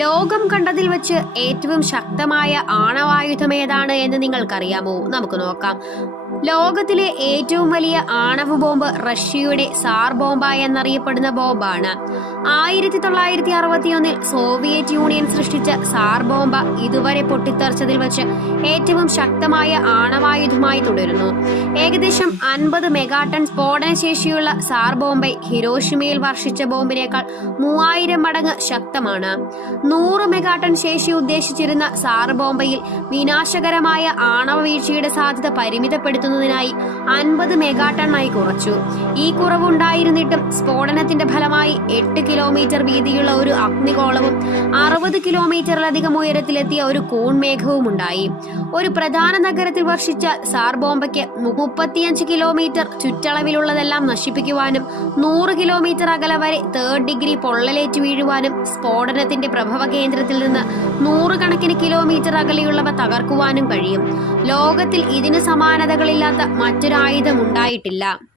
ലോകം കണ്ടതിൽ വെച്ച് ഏറ്റവും ശക്തമായ ആണവായുധം ഏതാണ് എന്ന് നിങ്ങൾക്കറിയാമോ? നമുക്ക് നോക്കാം. ലോകത്തിലെ ഏറ്റവും വലിയ ആണവ ബോംബ് റഷ്യയുടെ സാർ ബോംബ എന്നറിയപ്പെടുന്ന ബോംബാണ്. 1961 സോവിയറ്റ് യൂണിയൻ സൃഷ്ടിച്ച സാർ ബോംബ ഇതുവരെ പൊട്ടിത്തെറിച്ചതിൽ വെച്ച് ഏറ്റവും ശക്തമായ ആണവായുധമായി തുടരുന്നു. ഏകദേശം 50 മെഗാടൺ സ്ഫോടനശേഷിയുള്ള സാർ ബോംബെ ഹിരോഷിമയിൽ വർഷിച്ച ബോംബിനേക്കാൾ 3000 മടങ്ങ് ശക്തമാണ്. 100 മെഗാടൺ ശേഷി ഉദ്ദേശിച്ചിരുന്ന സാർ ബോംബയിൽ വിനാശകരമായ ആണവ വീഴ്ചയുടെ സാധ്യത പരിമിതപ്പെടുത്തുന്നതിനായി 50 മെഗാടണ്ണായി കുറച്ചു. ഈ കുറവുണ്ടായിരുന്നിട്ടും സ്ഫോടനത്തിന്റെ ഫലമായി 8 കിലോമീറ്റർ വീതിയുള്ള ഒരു അഗ്നിഗോളവും 60 കിലോമീറ്ററിലധികം ഉയരത്തിലെത്തിയ ഒരു കൂൺമേഘവും ഉണ്ടായി. ഒരു പ്രധാന നഗരത്തിൽ വർഷിച്ച സാർ ബോംബയ്ക്ക് 35 കിലോമീറ്റർ ചുറ്റളവിലുള്ളതെല്ലാം നശിപ്പിക്കുവാനും 100 കിലോമീറ്റർ അകലെ വരെ 3rd ഡിഗ്രി പൊള്ളലേറ്റ് വീഴുവാനും സ്ഫോടനത്തിന്റെ പ്രഭവ കേന്ദ്രത്തിൽ നിന്ന് 100 കണക്കിന് കിലോമീറ്റർ അകലെയുള്ളവ തകർക്കുവാനും കഴിയും. ലോകത്തിൽ ഇതിന് സമാനതകളില്ലാത്ത മറ്റൊരായുധം ഉണ്ടായിട്ടില്ല.